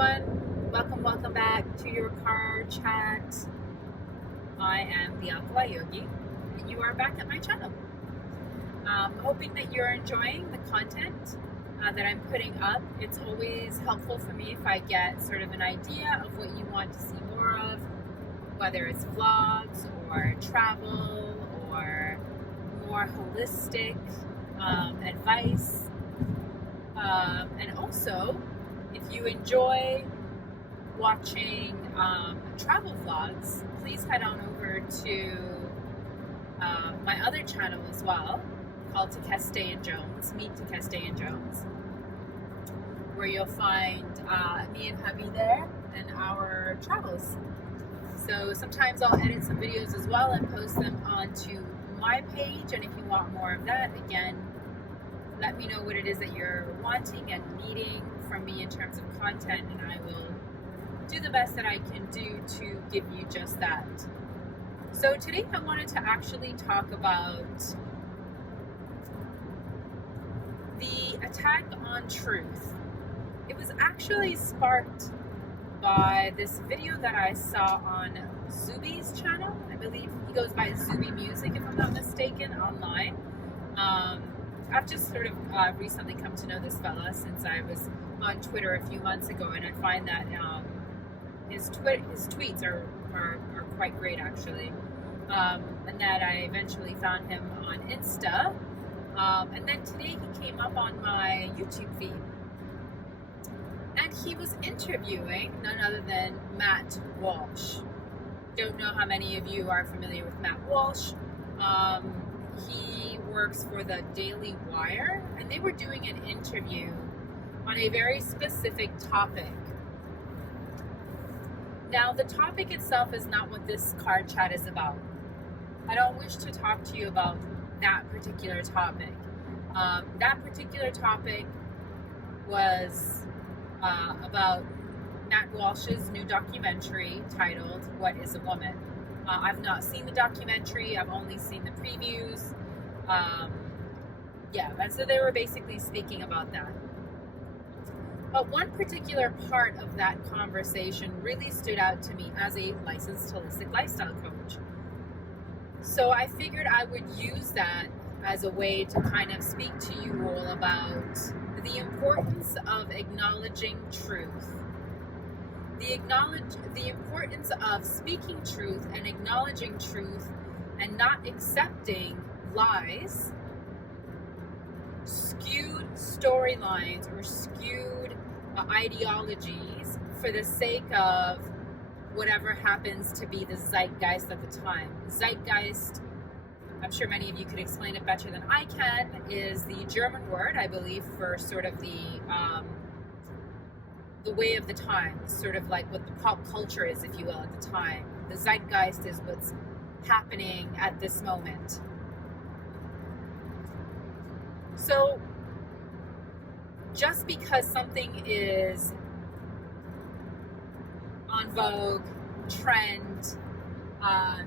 everyone. Welcome back to your car chat. I am the AlkaliYogi, and you are back at my channel. Hoping that you're enjoying the content that I'm putting up. It's always helpful for me if I get sort of an idea of what you want to see more of, whether it's vlogs or travel or more holistic advice. And also, if you enjoy watching travel vlogs, please head on over to my other channel as well, called Takeste and Jones, Meet Takeste and Jones, where you'll find me and hubby there and our travels. So sometimes I'll edit some videos as well and post them onto my page, and if you want more of that, again, let me know what it is that you're wanting and needing from me in terms of content, and I will do the best that I can do to give you just that. So today I wanted to actually talk about the attack on truth. It was actually sparked by this video that I saw on Zuby's channel. I believe he goes by Zuby Music, if I'm not mistaken, online. I've just sort of recently come to know this fella since I was on Twitter a few months ago, and I find that his tweets are quite great, actually. And that I eventually found him on Insta. And then today he came up on my YouTube feed. And he was interviewing none other than Matt Walsh. Don't know how many of you are familiar with Matt Walsh. He works for the Daily Wire, and they were doing an interview on a very specific topic. Now, the topic itself is not what this card chat is about. I don't wish to talk to you about that particular topic. That particular topic was about Matt Walsh's new documentary titled What is a Woman? I've not seen the documentary. I've only seen the previews. And so they were basically speaking about that. But one particular part of that conversation really stood out to me as a licensed holistic lifestyle coach. So I figured I would use that as a way to kind of speak to you all about the importance of acknowledging truth. The importance of speaking truth and acknowledging truth and not accepting lies, skewed storylines, or skewed ideologies for the sake of whatever happens to be the zeitgeist at the time. Zeitgeist, I'm sure many of you could explain it better than I can, is the German word, I believe, for sort of the way of the times, sort of like what the pop culture is, if you will, at the time. The zeitgeist is what's happening at this moment. So just because something is on vogue, trend,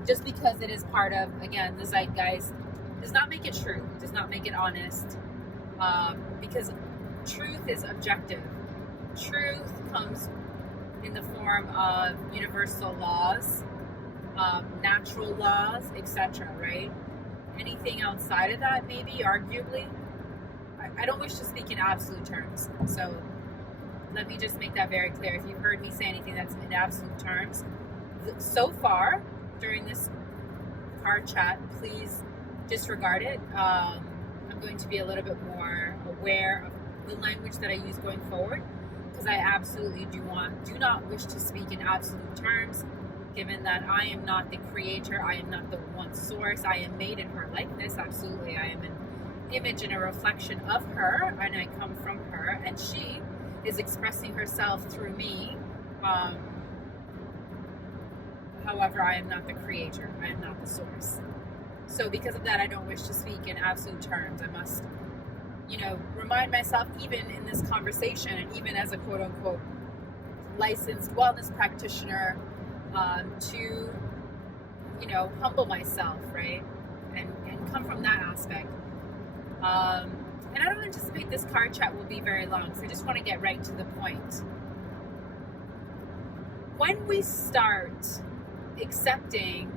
just because it is part of, again, the zeitgeist, does not make it true, does not make it honest, because truth is objective. Truth comes in the form of universal laws, natural laws, etc., right? Anything outside of that, maybe, arguably, I don't wish to speak in absolute terms, so let me just make that very clear. If you've heard me say anything that's in absolute terms, so far during this card chat, please disregard it. I'm going to be a little bit more aware of the language that I use going forward, because I absolutely do not wish to speak in absolute terms, given that I am not the creator, I am not the one source. I am made in her likeness, absolutely. I am an image and a reflection of her, and I come from her, and she is expressing herself through me. However, I am not the creator, I am not the source. So because of that, I don't wish to speak in absolute terms. I must, remind myself, even in this conversation, and even as a quote-unquote licensed wellness practitioner, to, humble myself, right? And come from that aspect. And I don't anticipate this card chat will be very long, so I just want to get right to the point. when we start accepting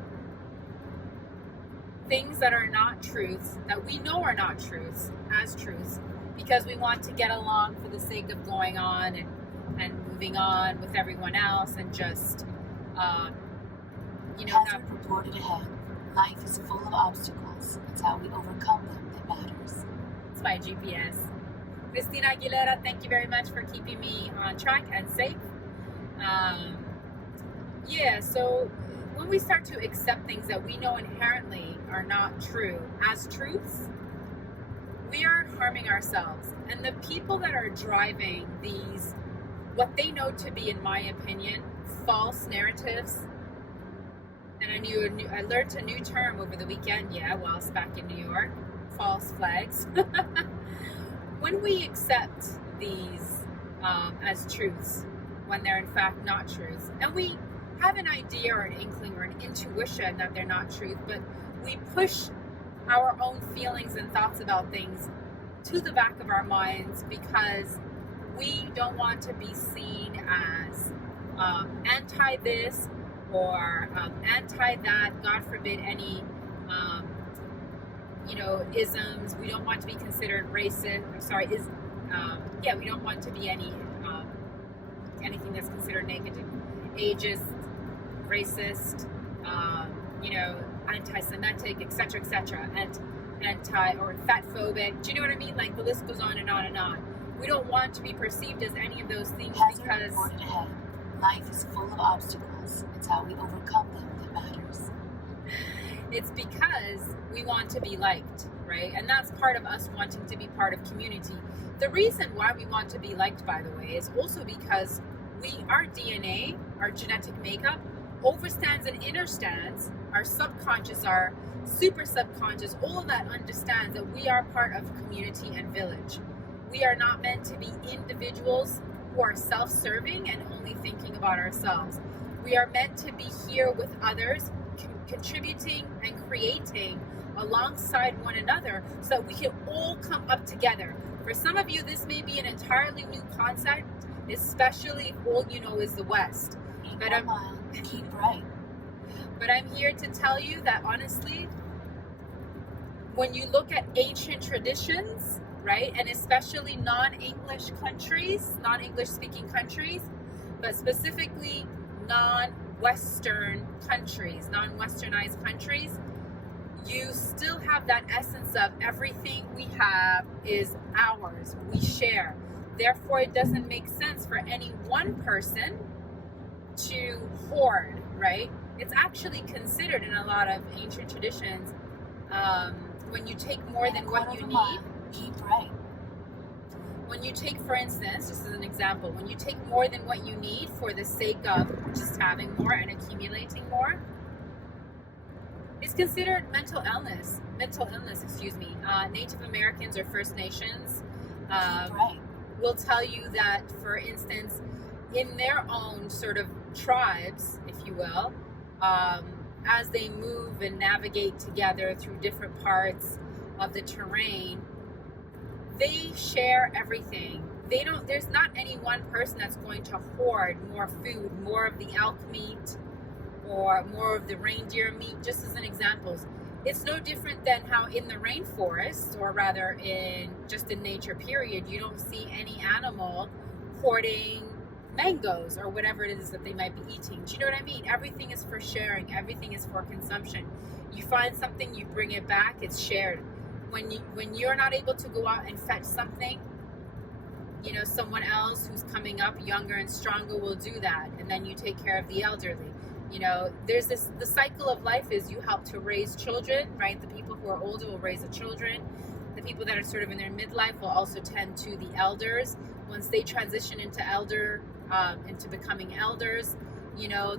things that are not truths, that we know are not truths, as truths, because we want to get along for the sake of going on and moving on with everyone else and just, Hazard reported ahead. Life is full of obstacles. It's how we overcome them that matters. It's my GPS. Christina Aguilera, thank you very much for keeping me on track and safe. So when we start to accept things that we know inherently are not true as truths, we are harming ourselves. And the people that are driving these, what they know to be, in my opinion, false narratives, and I learned a new term over the weekend, whilst back in New York, false flags. When we accept these as truths, when they're in fact not truths, and we have an idea or an inkling or an intuition that they're not truth, but we push our own feelings and thoughts about things to the back of our minds because we don't want to be seen as anti this or anti that, God forbid any isms. We don't want to be considered racist. We don't want to be anything that's considered negative, ageist, racist, anti-Semitic, etc., and anti or fatphobic. Do you know what I mean? Like the list goes on and on and on. We don't want to be perceived as any of those things because reported ahead. Life is full of obstacles. It's how we overcome them that matters. It's because we want to be liked, right? And that's part of us wanting to be part of community. The reason why we want to be liked, by the way, is also because our DNA, our genetic makeup, overstands and understands, our subconscious, our super subconscious, all of that understands that we are part of community and village. We are not meant to be individuals who are self-serving and only thinking about ourselves. We are meant to be here with others, contributing and creating alongside one another so that we can all come up together. For some of you, this may be an entirely new concept, especially if all you know is the West. Keep right. But I'm here to tell you that honestly, when you look at ancient traditions, right, and especially non-English speaking countries, but specifically non-Western countries, non-Westernized countries, you still have that essence of everything we have is ours, we share. Therefore, it doesn't make sense for any one person to hoard, right? It's actually considered in a lot of ancient traditions, when you take more than what you need. Keep right. When you take, for instance, just as an example, when you take more than what you need for the sake of just having more and accumulating more, it's considered mental illness, Native Americans or First Nations will tell you that, for instance, in their own sort of tribes, if you will, as they move and navigate together through different parts of the terrain, they share everything. There's not any one person that's going to hoard more food, more of the elk meat, or more of the reindeer meat, just as an example. It's no different than how in the rainforest, or rather in nature period, you don't see any animal hoarding mangoes or whatever it is that they might be eating. Do you know what I mean? Everything is for sharing. Everything is for consumption. You find something, you bring it back, it's shared. When you're not able to go out and fetch something, someone else who's coming up younger and stronger will do that, and then you take care of the elderly. There's the cycle of life is you help to raise children, right? The people who are older will raise the children. The people that are sort of in their midlife will also tend to the elders. Once they transition into becoming elders,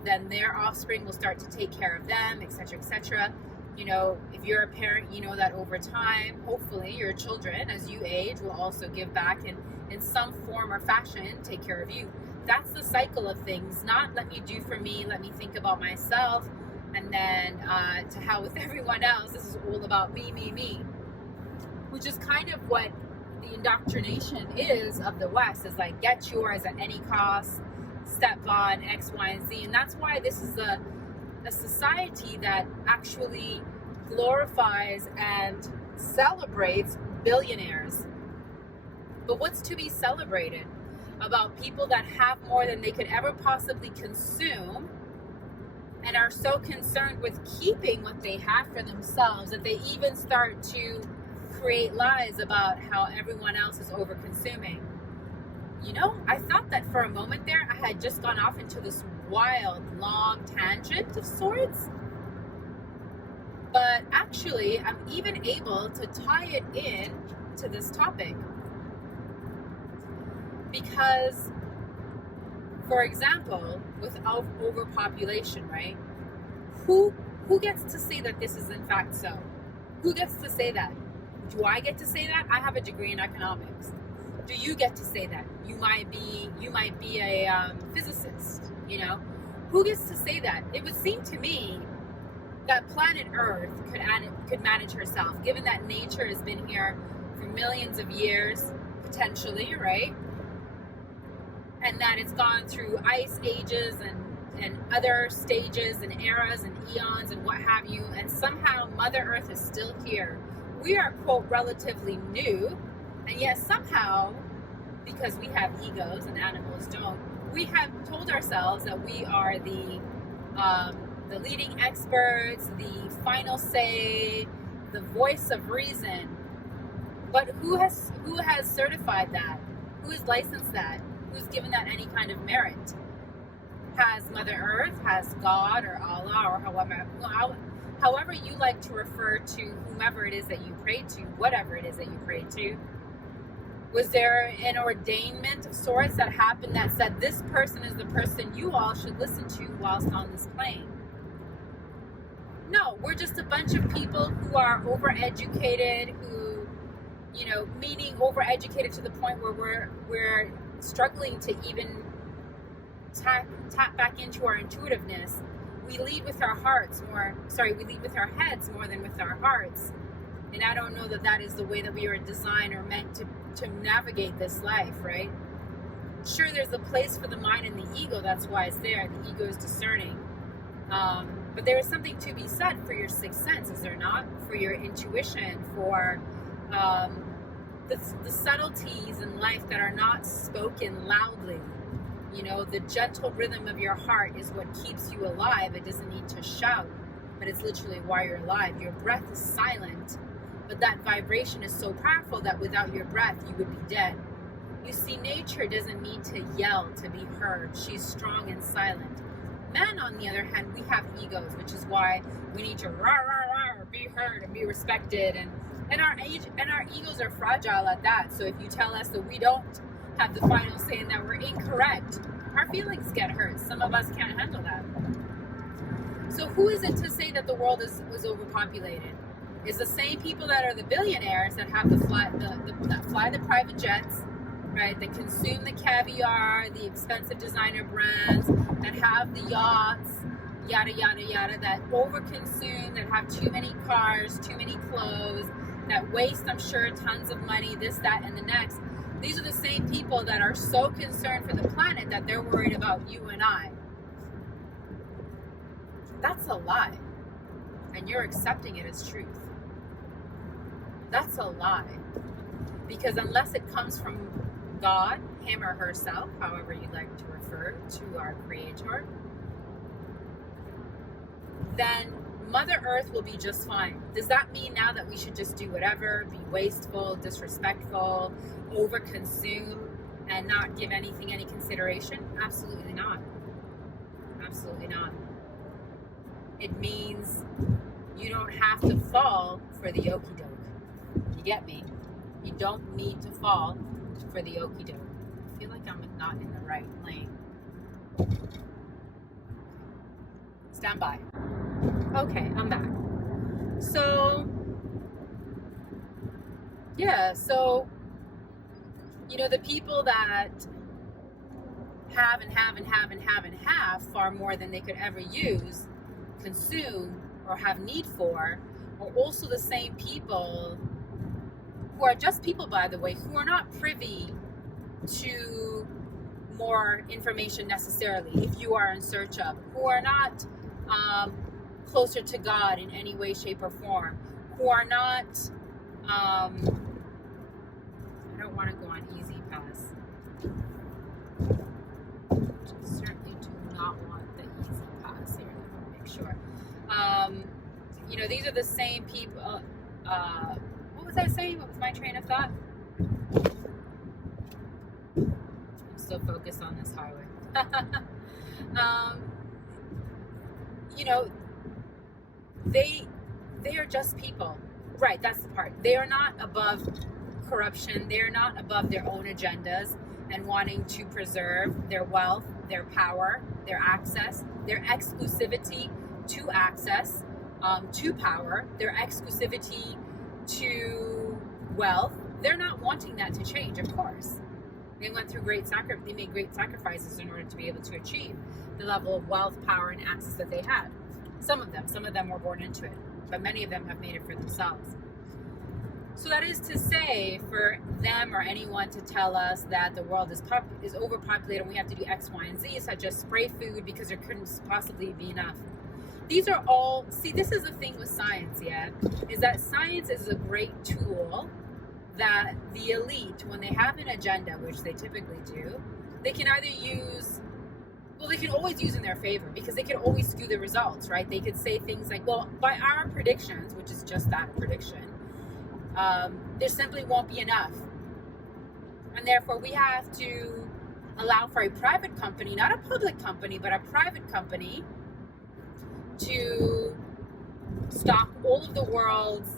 then their offspring will start to take care of them, etc., etc. If you're a parent, you know that over time, hopefully your children, as you age, will also give back and in some form or fashion take care of you. That's the cycle of things. Not let me do for me, let me think about myself, and then to hell with everyone else. This is all about me, which is kind of what the indoctrination is of the West, is like, get yours at any cost, step on X, Y, and Z. And that's why this is a society that actually glorifies and celebrates billionaires. But what's to be celebrated about people that have more than they could ever possibly consume and are so concerned with keeping what they have for themselves that they even start to create lies about how everyone else is over consuming? You know, I thought that for a moment there, I had just gone off into this wild, long tangent of sorts. But actually, I'm even able to tie it in to this topic. Because, for example, with overpopulation, right? Who gets to say that this is in fact so? Who gets to say that? Do I get to say that? I have a degree in economics. Do you get to say that? You might be a physicist, you know? Who gets to say that? It would seem to me that planet Earth could manage herself, given that nature has been here for millions of years, potentially, right? And that it's gone through ice ages and other stages and eras and eons and what have you, and somehow Mother Earth is still here. We are, quote, relatively new, and yet somehow, because we have egos and animals don't, we have told ourselves that we are the leading experts, the final say, the voice of reason. But who has certified that? Who has licensed that? Who's given that any kind of merit? Has Mother Earth, has God or Allah, or however you like to refer to whomever it is that you pray to, whatever it is that you pray to, was there an ordainment of sorts that happened that said this person is the person you all should listen to whilst on this plane? No, we're just a bunch of people who are overeducated, who, you know, meaning overeducated to the point where we're struggling to even tap back into our intuitiveness. We lead with our heads more than with our hearts. And I don't know that that is the way that we are designed or meant to navigate this life, right? Sure, there's a place for the mind and the ego. That's why it's there. The ego is discerning. But there is something to be said for your sixth sense, is there not? For your intuition, for the subtleties in life that are not spoken loudly. You know, the gentle rhythm of your heart is what keeps you alive. It doesn't need to shout, but it's literally why you're alive. Your breath is silent, but that vibration is so powerful that without your breath, you would be dead. You see, nature doesn't need to yell to be heard. She's strong and silent. Men, on the other hand, we have egos, which is why we need to rah, rah, rah, be heard and be respected. And our egos are fragile at that. So if you tell us that we don't have the final say and that we're incorrect, our feelings get hurt. Some of us can't handle that. So who is it to say that the world is overpopulated? Is the same people that are the billionaires that have that fly the private jets, right? That consume the caviar, the expensive designer brands, that have the yachts, yada yada yada, that overconsume, that have too many cars, too many clothes, that waste, I'm sure, tons of money, this, that, and the next. These are the same people that are so concerned for the planet that they're worried about you and I. That's a lie. And you're accepting it as truth. That's a lie. Because unless it comes from God, him or herself, however you like to refer to our Creator, then Mother Earth will be just fine. Does that mean now that we should just do whatever, be wasteful, disrespectful, overconsume, and not give anything any consideration? Absolutely not. Absolutely not. It means you don't have to fall for the okie doke. You get me? You don't need to fall for the okie doke. I feel like I'm not in the right lane. Stand by. Okay, I'm back. So, yeah, so, you know, the people that have and have and have and have and have far more than they could ever use, consume, or have need for, are also the same people who are just people, by the way, who are not privy to more information necessarily, if you are in search of, who are not closer to God in any way, shape, or form, who are not, I don't want to go on easy pass. Certainly do not want the easy pass here. Let me make sure. These are the same people. What was I saying? What was my train of thought? I'm still focused on this highway. They are just people. Right, that's the part. They are not above corruption. They are not above their own agendas and wanting to preserve their wealth, their power, their access, their exclusivity to access, to power, their exclusivity to wealth. They're not wanting that to change, of course. They went through they made great sacrifices in order to be able to achieve the level of wealth, power, and access that they had. Some of them were born into it, but many of them have made it for themselves. So that is to say, for them or anyone to tell us that the world is overpopulated and we have to do X, Y, and Z, such as spray food because there couldn't possibly be enough. These are all, this is the thing with science, is that science is a great tool that the elite, when they have an agenda, which they typically do, they can either use, they can always use in their favor because they can always skew the results, right? They could say things like, well, by our predictions, which is just that, a prediction, there simply won't be enough. And therefore we have to allow for a private company, not a public company, but a private company to stock all of the world's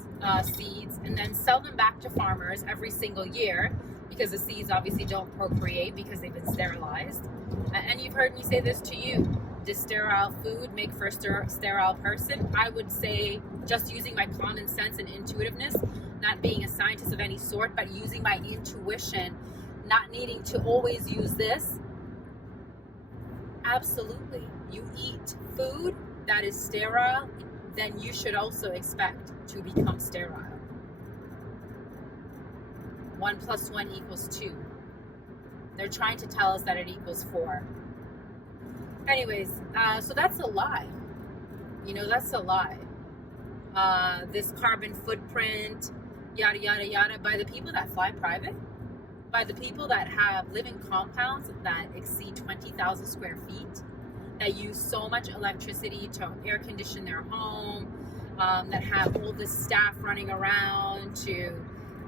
seeds and then sell them back to farmers every single year because the seeds obviously don't procreate because they've been sterilized. And you've heard me say this to you. Does sterile food make for a sterile person? I would say, just using my common sense and intuitiveness, not being a scientist of any sort, but using my intuition, not needing to always use this. Absolutely. You eat food that is sterile, then you should also expect to become sterile. 1 + 1 = 2. They're trying to tell us that it equals 4. Anyways, so that's a lie. That's a lie. This carbon footprint, yada, yada, yada, by the people that fly private, by the people that live in compounds that exceed 20,000 square feet, that use so much electricity to air condition their home, that have all this staff running around to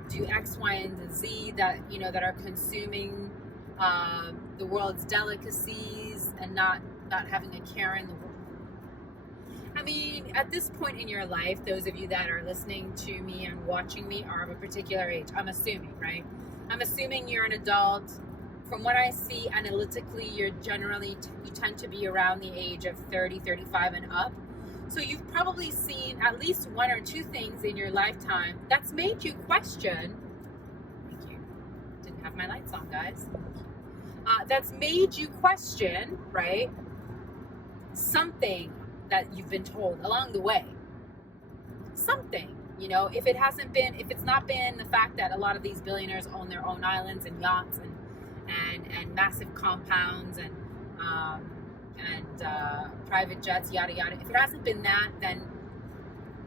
do X, Y, and Z, that are consuming the world's delicacies and not having a care in the world. I mean, at this point in your life, those of you that are listening to me and watching me are of a particular age. I'm assuming, right? I'm assuming you're an adult. From what I see analytically, you tend to be around the age of 30, 35 and up. So you've probably seen at least 1 or 2 things in your lifetime that's made you question. Thank you. Didn't have my lights on, guys. That's made you question, right? Something that you've been told along the way. Something, if it's not been the fact that a lot of these billionaires own their own islands and yachts and massive compounds and private jets, yada yada. If it hasn't been that, then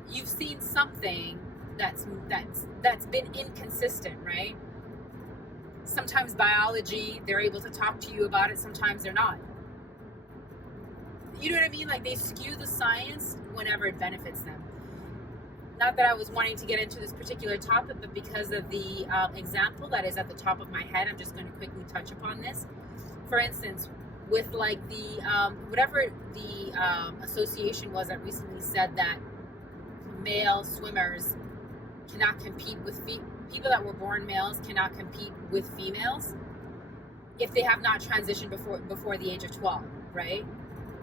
you've seen something that's been inconsistent, right? Sometimes biology, they're able to talk to you about it. Sometimes they're not. You know what I mean? Like, they skew the science whenever it benefits them. Not that I was wanting to get into this particular topic, but because of the example that is at the top of my head, I'm just going to quickly touch upon this. For instance, with like the whatever the association was that recently said that male swimmers cannot compete with people that were born males cannot compete with females if they have not transitioned before the age of 12, right?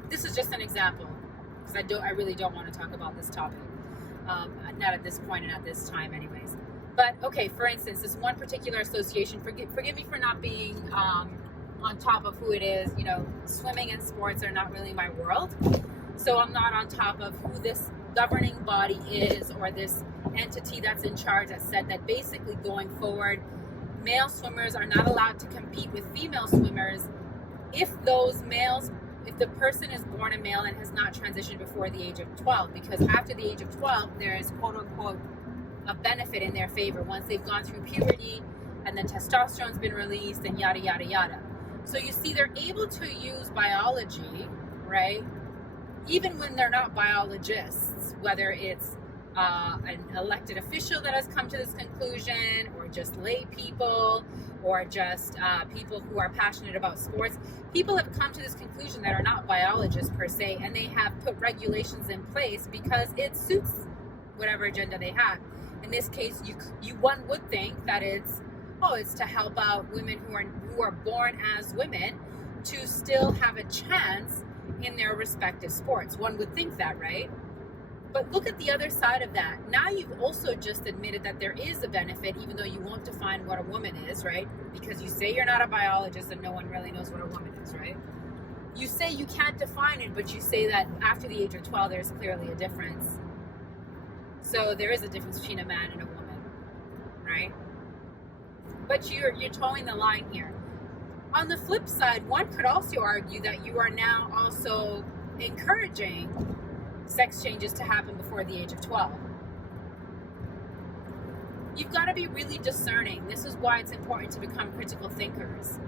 This is just an example because I really don't want to talk about this topic. Not at this point and at this time anyways. But okay, for instance, this one particular association, forgive me for not being on top of who it is. Swimming and sports are not really my world. So I'm not on top of who this governing body is or this entity that's in charge that said that basically going forward, male swimmers are not allowed to compete with female swimmers if the person is born a male and has not transitioned before the age of 12, because after the age of 12, there is quote unquote a benefit in their favor once they've gone through puberty and then testosterone's been released and yada, yada, yada. So you see, they're able to use biology, right? Even when they're not biologists, whether it's an elected official that has come to this conclusion, or just lay people, or just people who are passionate about sports. People have come to this conclusion that are not biologists per se, and they have put regulations in place because it suits whatever agenda they have. In this case, one would think that it's to help out women who are born as women to still have a chance in their respective sports. One would think that, right? But look at the other side of that. Now you've also just admitted that there is a benefit, even though you won't define what a woman is, right? Because you say you're not a biologist and no one really knows what a woman is, right? You say you can't define it, but you say that after the age of 12, there's clearly a difference. So there is a difference between a man and a woman, right? But you're towing the line here. On the flip side, one could also argue that you are now also encouraging sex changes to happen before the age of 12. You've got to be really discerning. This is why it's important to become critical thinkers.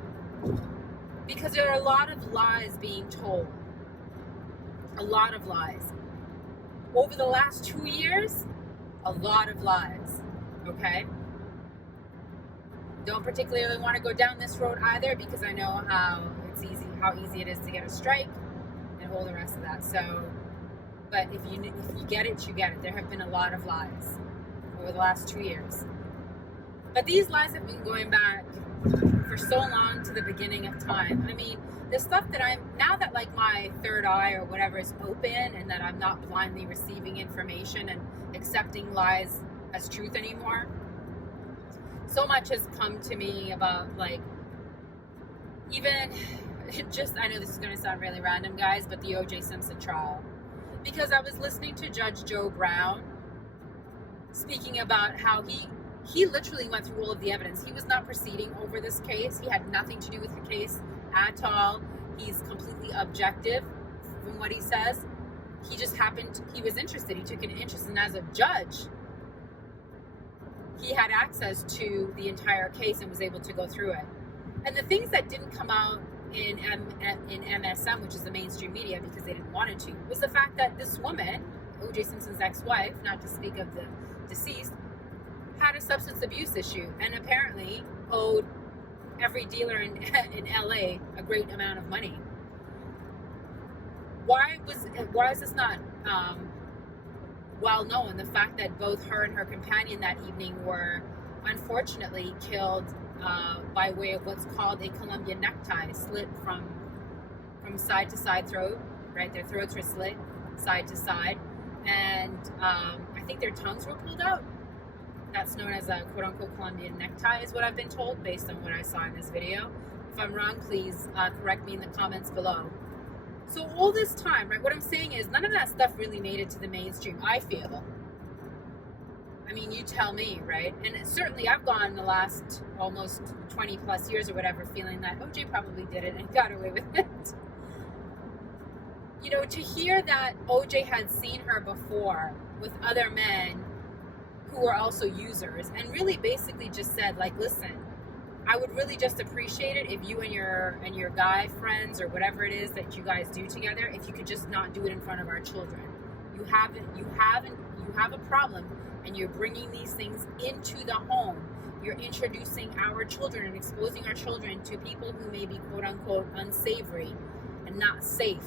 Because there are a lot of lies being told. A lot of lies. Over the last 2 years, a lot of lies. Okay? Don't particularly want to go down this road either, because I know how easy it is to get a strike and all the rest of that. So, but if you get it, you get it. There have been a lot of lies over the last 2 years. But these lies have been going back for so long to the beginning of time. I mean, the stuff that now that like my third eye or whatever is open, and that I'm not blindly receiving information and accepting lies as truth anymore, so much has come to me about like, even just, I know this is going to sound really random, guys, but the O.J. Simpson trial. Because I was listening to Judge Joe Brown speaking about how he literally went through all of the evidence. He was not proceeding over this case. He had nothing to do with the case at all. He's completely objective from what he says. He just he was interested. He took an interest, and as a judge, he had access to the entire case and was able to go through it. And the things that didn't come out in MSM, which is the mainstream media, because they didn't want it to, was the fact that this woman, O.J. Simpson's ex-wife, not to speak of the deceased, had a substance abuse issue and apparently owed every dealer in LA a great amount of money. Why is this not well known? The fact that both her and her companion that evening were unfortunately killed by way of what's called a Colombian necktie, slit from side to side throat, right? Their throats were slit side to side, and I think their tongues were pulled out. That's known as a quote-unquote Colombian necktie, is what I've been told based on what I saw in this video. If I'm wrong, please correct me in the comments below. So all this time, right, what I'm saying is none of that stuff really made it to the mainstream, I feel. I mean, you tell me, right? And certainly I've gone the last almost 20 plus years or whatever feeling that OJ probably did it and got away with it. You know, to hear that OJ had seen her before with other men who were also users, and really basically just said, like, listen, I would really just appreciate it if you and your guy friends or whatever it is that you guys do together, if you could just not do it in front of our children. You have a problem, and you're bringing these things into the home. You're introducing our children and exposing our children to people who may be quote unquote unsavory and not safe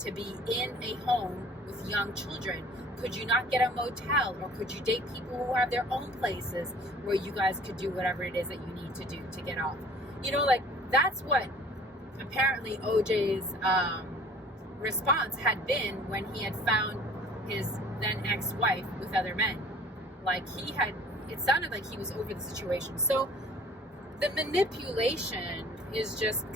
to be in a home with young children. Could you not get a motel, or could you date people who have their own places where you guys could do whatever it is that you need to do to get off? You know, like, that's what apparently OJ's response had been when he had found his then ex-wife with other men. Like, it sounded like he was over the situation. So the manipulation is just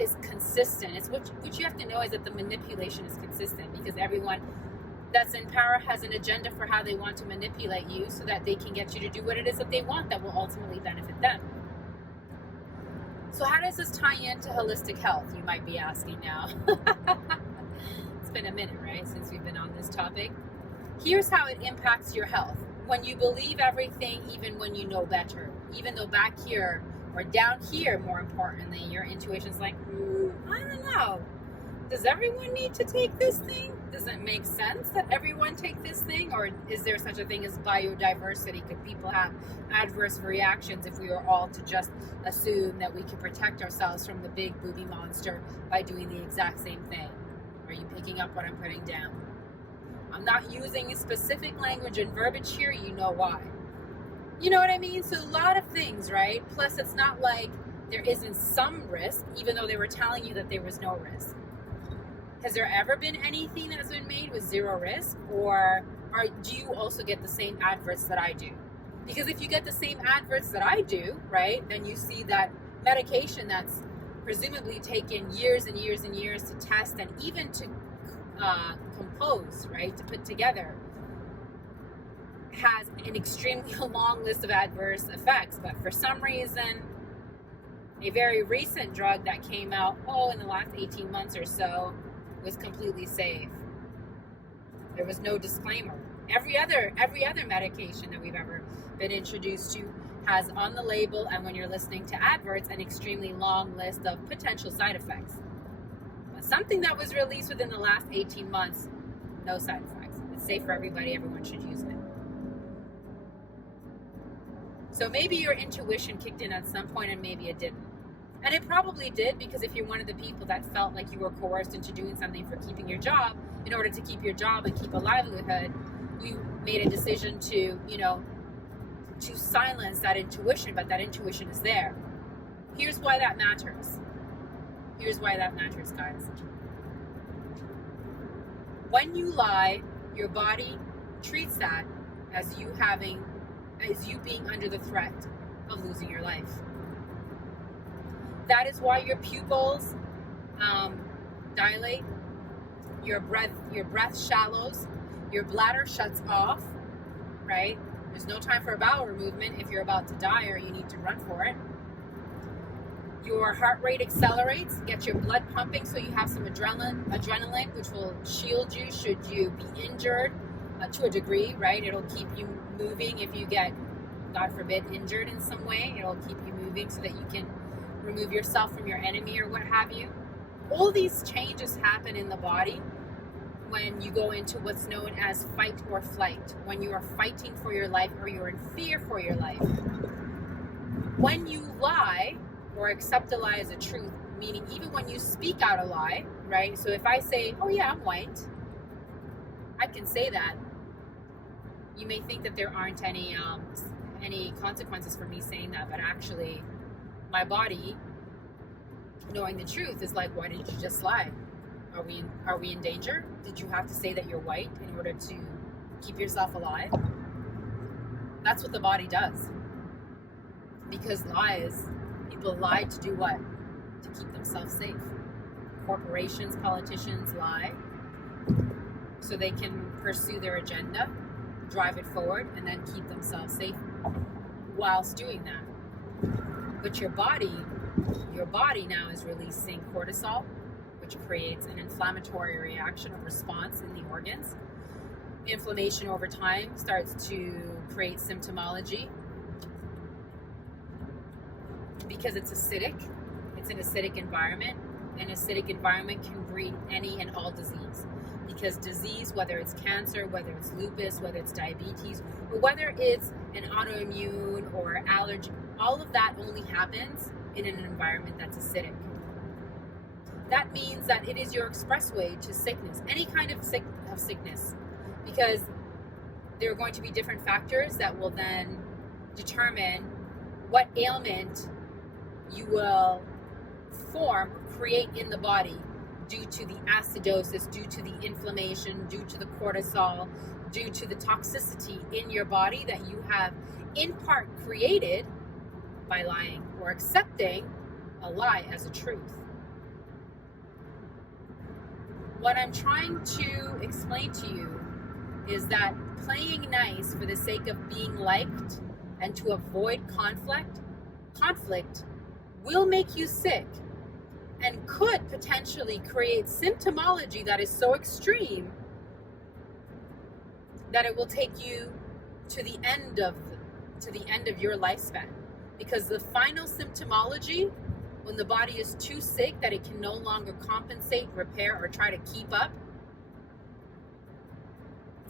is consistent. It's what you have to know is that the manipulation is consistent, because everyone that's in power has an agenda for how they want to manipulate you so that they can get you to do what it is that they want that will ultimately benefit them. So how does this tie into holistic health, you might be asking now? It's been a minute, right, since we've been on this topic. Here's how it impacts your health. When you believe everything, even when you know better, even though back here or down here, more importantly, your intuition's like, I don't know. Does everyone need to take this thing? Does it make sense that everyone take this thing? Or is there such a thing as biodiversity? Could people have adverse reactions if we were all to just assume that we could protect ourselves from the big booby monster by doing the exact same thing? Are you picking up what I'm putting down? I'm not using specific language and verbiage here. You know why. You know what I mean? So a lot of things, right? Plus, it's not like there isn't some risk, even though they were telling you that there was no risk. Has there ever been anything that's been made with zero risk? Or do you also get the same adverts that I do? Because if you get the same adverts that I do, right, then you see that medication that's presumably taken years and years and years to test and even to compose, right, to put together, has an extremely long list of adverse effects. But for some reason, a very recent drug that came out, in the last 18 months or so, was completely safe. There was no disclaimer. Every other medication that we've ever been introduced to has on the label, and when you're listening to adverts, an extremely long list of potential side effects. But something that was released within the last 18 months, no side effects. It's safe for everybody. Everyone should use it. So maybe your intuition kicked in at some point and maybe it didn't. And it probably did, because if you're one of the people that felt like you were coerced into doing something for keeping your job, in order to keep your job and keep a livelihood, you made a decision to silence that intuition, but that intuition is there. Here's why that matters. Here's why that matters, guys. When you lie, your body treats that as you being under the threat of losing your life. That is why your pupils dilate, your breath shallows, your bladder shuts off, right? There's no time for a bowel movement if you're about to die or you need to run for it. Your heart rate accelerates, gets your blood pumping so you have some adrenaline, which will shield you should you be injured to a degree, right? It'll keep you moving if you get, God forbid, injured in some way. It'll keep you moving so that you can remove yourself from your enemy or what have you. All these changes happen in the body when you go into what's known as fight or flight, when you are fighting for your life or you're in fear for your life. When you lie or accept a lie as a truth, meaning even when you speak out a lie, right? So if I say, oh yeah, I'm white, I can say that. You may think that there aren't any consequences for me saying that, but actually my body, knowing the truth, is like, why did you just lie? Are we in danger? Did you have to say that you're white in order to keep yourself alive? That's what the body does. Because people lie to do what? To keep themselves safe. Corporations, politicians lie so they can pursue their agenda, drive it forward, and then keep themselves safe whilst doing that. But your body now is releasing cortisol, which creates an inflammatory reaction or response in the organs. Inflammation over time starts to create symptomology because it's acidic. It's an acidic environment. An acidic environment can breed any and all disease. Because disease, whether it's cancer, whether it's lupus, whether it's diabetes, or whether it's an autoimmune or allergy, all of that only happens in an environment that's acidic. That means that it is your expressway to sickness, any kind of sickness, because there are going to be different factors that will then determine what ailment you will create in the body due to the acidosis, due to the inflammation, due to the cortisol, due to the toxicity in your body that you have in part created by lying or accepting a lie as a truth. What I'm trying to explain to you is that playing nice for the sake of being liked and to avoid conflict will make you sick and could potentially create symptomology that is so extreme that it will take you to the end of your lifespan. Because the final symptomology, when the body is too sick that it can no longer compensate, repair, or try to keep up,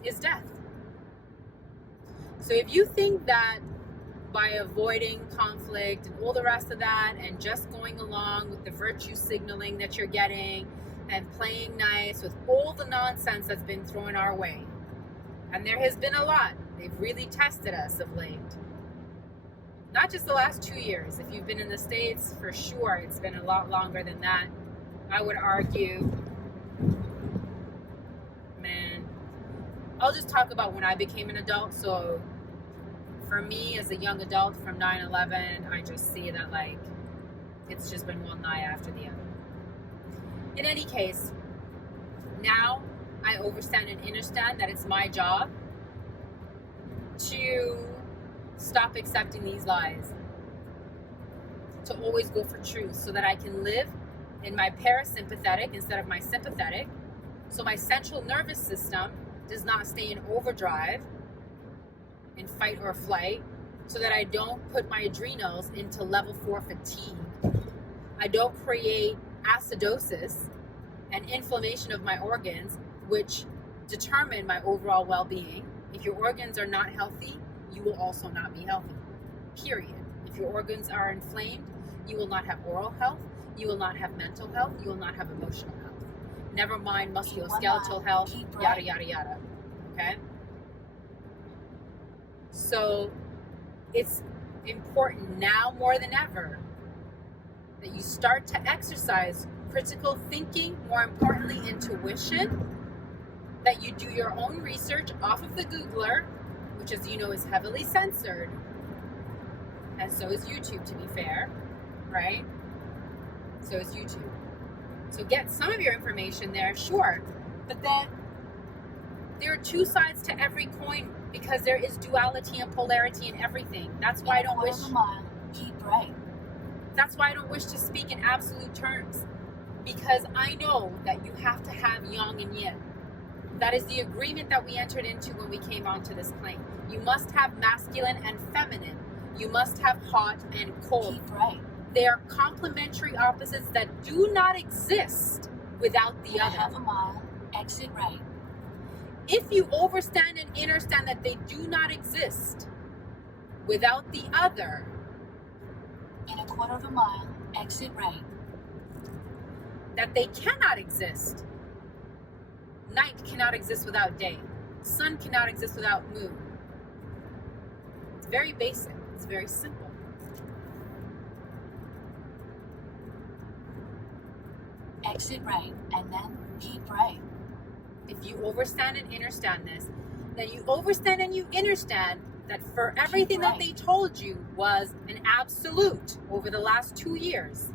is death. So if you think that by avoiding conflict and all the rest of that and just going along with the virtue signaling that you're getting and playing nice with all the nonsense that's been thrown our way, and there has been a lot, they've really tested us of late. Not just the last 2 years. If you've been in the States, for sure, it's been a lot longer than that. I would argue, man, I'll just talk about when I became an adult. So for me as a young adult from 9/11, I just see that like it's just been one lie after the other. In any case, now I understand and understand that it's my job to stop accepting these lies, to always go for truth so that I can live in my parasympathetic instead of my sympathetic, so my central nervous system does not stay in overdrive in fight or flight, so that I don't put my adrenals into level 4 fatigue. I don't create acidosis and inflammation of my organs, which determine my overall well-being. If your organs are not healthy, you will also not be healthy, period. If your organs are inflamed, you will not have oral health, you will not have mental health, you will not have emotional health. Never mind musculoskeletal health, yada, yada, yada, okay? So it's important now more than ever that you start to exercise critical thinking, more importantly, intuition, that you do your own research off of the Googler, which, as you know, is heavily censored, and so is YouTube, to be fair, right? So is YouTube. So get some of your information there, sure, but then there are two sides to every coin, because there is duality and polarity in everything. That's why I don't wish. Keep right. That's why I don't wish to speak in absolute terms, because I know that you have to have yang and yin. That is the agreement that we entered into when we came onto this plane. You must have masculine and feminine. You must have hot and cold. Keep right. They are complementary opposites that do not exist without the other. Half a mile, exit right. If you overstand and understand that they do not exist without the other, in a quarter of a mile, exit right. that they cannot exist. Night cannot exist without day. Sun cannot exist without moon. It's very basic. It's very simple. Exit right, and then keep right. If you overstand and understand this, then you overstand and you understand that for everything that they told you was an absolute over the last 2 years.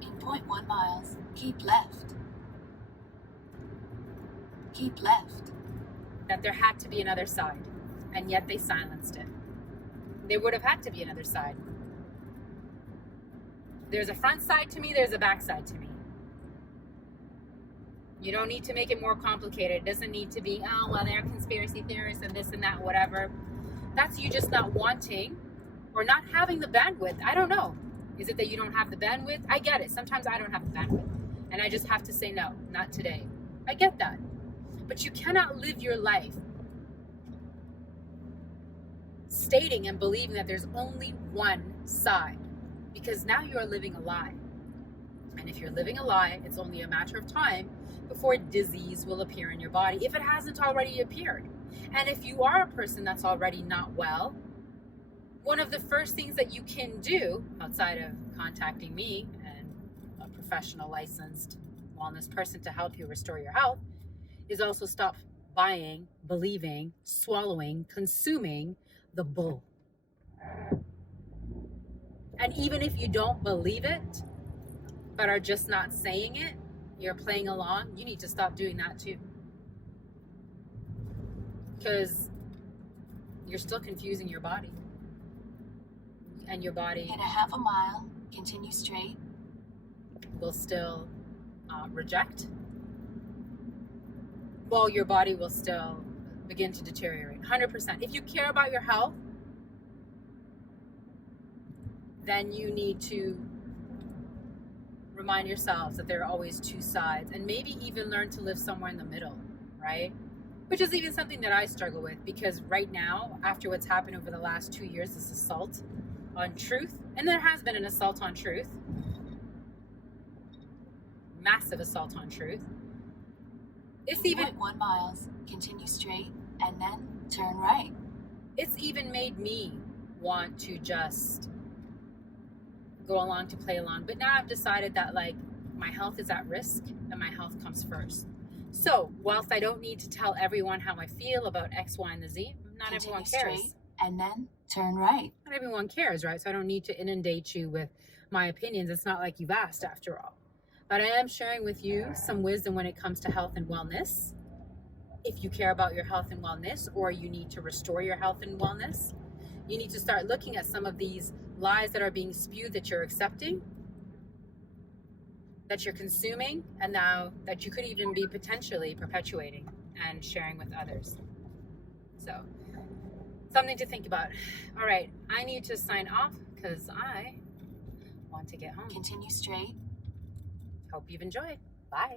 In 0.1 miles, keep left. Keep left. That there had to be another side, and yet they silenced it. There would have had to be another side. There's a front side to me, there's a back side to me. You don't need to make it more complicated. It doesn't need to be, oh, well, they're conspiracy theorists and this and that, whatever. That's you just not wanting or not having the bandwidth. I don't know. Is it that you don't have the bandwidth? I get it. Sometimes I don't have the bandwidth. And I just have to say, no, not today. I get that. But you cannot live your life stating and believing that there's only one side. Because now you are living a lie. And if you're living a lie, it's only a matter of time before disease will appear in your body, if it hasn't already appeared. And if you are a person that's already not well, one of the first things that you can do, outside of contacting me and a professional licensed wellness person to help you restore your health, is also stop buying, believing, swallowing, consuming the bull. And even if you don't believe it, but are just not saying it, you're playing along, you need to stop doing that too. Because you're still confusing your body. And your body... In a half a mile, Continue straight. will still reject, while your body will still begin to deteriorate. 100%. If you care about your health, then you need to remind yourselves that there are always two sides, and maybe even learn to live somewhere in the middle, right? Which is even something that I struggle with, because right now, after what's happened over the last 2 years, this assault on truth, and there has been an assault on truth, massive assault on truth. It's even 1 miles, continue straight, and then turn right. It's even made me want to just go along to play along. But now I've decided that like my health is at risk and my health comes first. So whilst I don't need to tell everyone how I feel about X, Y, and the Z, not everyone cares. Straight, and then turn right. Not everyone cares, right? So I don't need to inundate you with my opinions. It's not like you've asked after all. But I am sharing with you some wisdom when it comes to health and wellness. If you care about your health and wellness, or you need to restore your health and wellness, you need to start looking at some of these lies that are being spewed that you're accepting, that you're consuming, and now that you could even be potentially perpetuating and sharing with others. So, something to think about. All right, I need to sign off because I want to get home. Continue straight. Hope you've enjoyed. Bye.